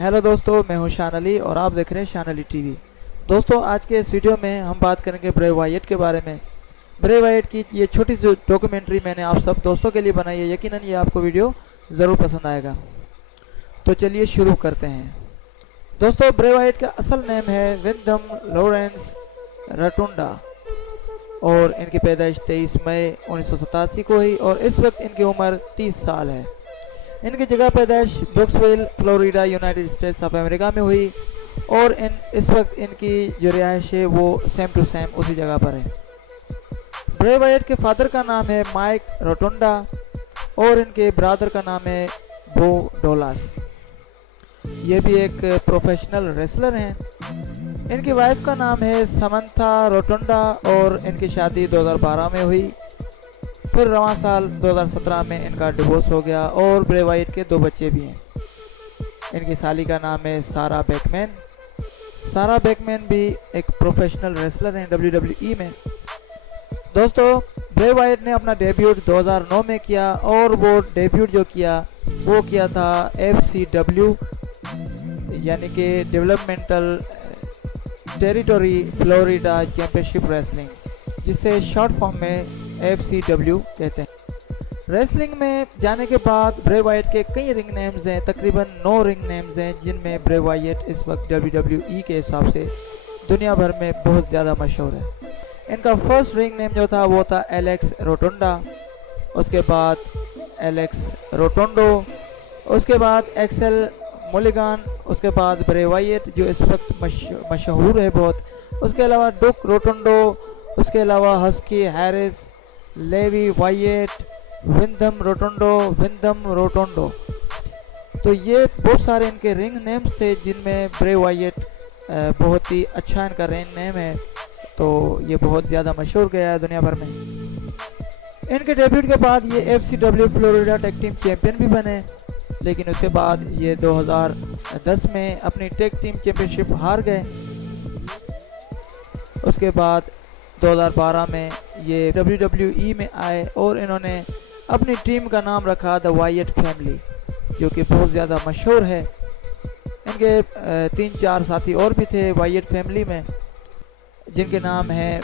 Hello दोस्तों, मैं हूं शान अली और आप देख रहे हैं शान अली टीवी। दोस्तों, आज के इस वीडियो में हम बात करेंगे ब्रे वाइट के बारे में। ब्रे वाइट की ये छोटी सी डॉक्यूमेंट्री मैंने आप सब दोस्तों के लिए बनाई है। यकीनन ये आपको वीडियो ज़रूर पसंद आएगा। तो चलिए शुरू करते हैं। दोस्तों, ब्रे वाइट का असल नेम है विंधम लॉरेंस रटुंडा और इनकी पैदाइश 23 मई 1987 को हुई और इस वक्त इनकी उम्र 30 साल है। इनकी जगह पैदाइश Brooksville, Florida, United States of America में हुई और इस वक्त इनकी जो रिहाइश है वो सेम टू सेम उसी जगह पर है। ब्रे वाइट के फादर का नाम है माइक रोटोंडा और इनके ब्रदर का नाम है बो डोलास। ये भी एक प्रोफेशनल रेसलर हैं। इनकी वाइफ का नाम है समंथा रोटोंडा और इनकी शादी 2012 में हुई। फिर रवां साल 2017 में इनका डिवोर्स हो गया और ब्रे वाइट के 2 बच्चे भी हैं। इनकी साली का नाम है सारा बेकमैन। सारा बेकमैन भी एक प्रोफेशनल रेसलर हैं WWE में। दोस्तों, ब्रे वाइट ने अपना डेब्यूट 2009 में किया और वो डेब्यूट जो किया वो किया था FCW यानी कि developmental territory Florida championship wrestling, जिसे शॉर्ट फॉर्म में FCW कहते हैं। रेसलिंग में जाने के बाद ब्रे वाइट के कई रिंग नेम्स हैं, तकरीबन 9 रिंग नेम्स हैं, जिनमें ब्रे वाइट इस वक्त WWE के हिसाब से दुनिया भर में बहुत ज़्यादा मशहूर है। इनका फर्स्ट रिंग नेम जो था वो था एलेक्स रोटोंडा, उसके बाद एलेक्स रोटोंडो, उसके बाद एक्सेल मोलिगान, उसके बाद ब्रे वाइट जो इस वक्त मशहूर है बहुत, उसके अलावा डुक रोटोंडो, उसके अलावा Husky Harris, Levi White, Windham Rotunda. तो ये बहुत सारे इनके रिंग नेम्स थे जिनमें ब्रे वाइट बहुत ही अच्छा इनका रिंग नेम है, तो ये बहुत ज़्यादा मशहूर गया है दुनिया भर में। इनके डेब्यूट के बाद ये FCW Florida tag team champion भी बने, लेकिन उसके बाद ये 2010 में अपनी टैग टीम चैंपियनशिप हार गए। उसके बाद 2012 में ये WWE में आए और इन्होंने अपनी टीम का नाम रखा द वाइट फैमिली, जो कि बहुत ज़्यादा मशहूर है। इनके 3-4 साथी और भी थे वाइट फैमिली में, जिनके नाम हैं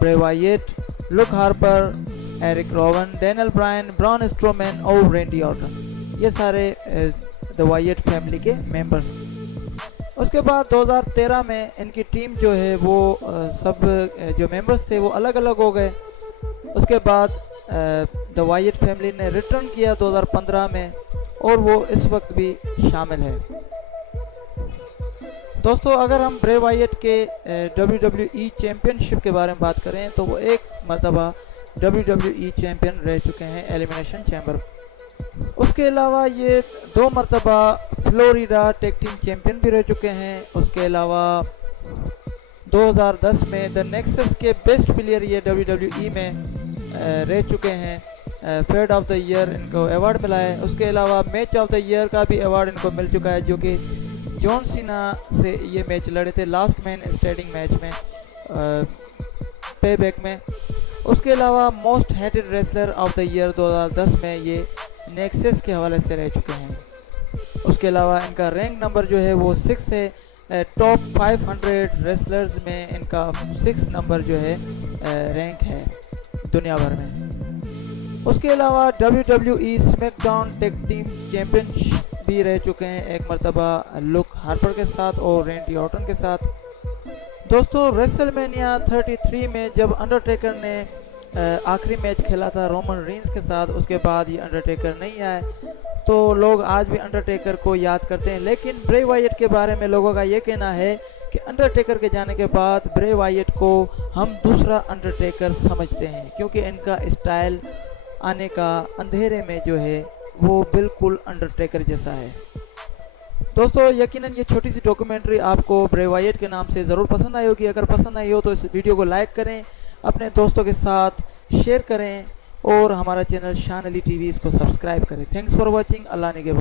Bray Wyatt, Luke Harper, Erick Rowan, Daniel Bryan, Braun Strowman और रेंडी ऑर्टन। ये सारे द वाइट फैमिली के मेंबर्स। उसके बाद 2013 में इनकी टीम जो है वो सब जो मेंबर्स थे वो अलग अलग हो गए। उसके बाद द वाइट फैमिली ने रिटर्न किया 2015 में और वो इस वक्त भी शामिल है। दोस्तों, अगर हम ब्रे वाइट के WWE चैम्पियनशिप के बारे में बात करें तो वो एक मरतबा WWE चैम्पियन रह चुके हैं एलिमिनेशन चैम्बर। उसके अलावा ये 2 मरतबा फ्लोरिडा टैग टीम चैंपियन भी रह चुके हैं। उसके अलावा 2010 में द नेक्सस के बेस्ट प्लेयर ये WWE में रह चुके हैं। फेड ऑफ द ईयर इनको अवार्ड मिला है। उसके अलावा मैच ऑफ द ईयर का भी अवार्ड इनको मिल चुका है, जो कि जॉन सीना से ये मैच लड़े थे लास्ट मैन स्टैंडिंग मैच में पे बैक में। उसके अलावा most hated wrestler of the year 2010 में ये नेक्सस के हवाले से रह चुके हैं। उसके अलावा इनका रैंक नंबर जो है वो 6 है। टॉप 500 रेसलर्स में इनका 6 नंबर जो है रैंक है दुनिया भर में। उसके अलावा WWE SmackDown tag team champion भी रह चुके हैं एक मरतबा लुक हार्पर के साथ और रेंडी ऑर्टन के साथ। दोस्तों, रेसलमेनिया 33 में जब अंडरटेकर ने आखिरी मैच खेला था रोमन रेंस के साथ, उसके बाद ये अंडरटेकर नहीं आए, तो लोग आज भी अंडरटेकर को याद करते हैं। लेकिन ब्रे वाइट के बारे में लोगों का ये कहना है कि अंडरटेकर के जाने के बाद ब्रे वाइट को हम दूसरा अंडरटेकर समझते हैं, क्योंकि इनका स्टाइल आने का अंधेरे में जो है वो बिल्कुल अंडरटेकर जैसा है। दोस्तों, यकीनन ये छोटी सी डॉक्यूमेंट्री आपको ब्रे वाइट के नाम से ज़रूर पसंद आई होगी। अगर पसंद आई हो तो इस वीडियो को लाइक करें, अपने दोस्तों के साथ शेयर करें और हमारा चैनल शान अली टीवी इसको सब्सक्राइब करें। Thanks for watching. अल्लाह ने